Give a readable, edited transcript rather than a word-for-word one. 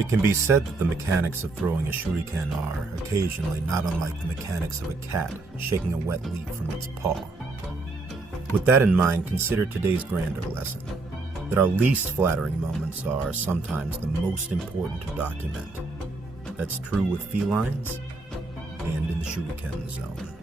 It can be said that the mechanics of throwing a shuriken are, occasionally, not unlike the mechanics of a cat shaking a wet leaf from its paw. With that in mind, consider today's grander lesson, that our least flattering moments are sometimes the most important to document. That's true with felines and in the shuriken zone.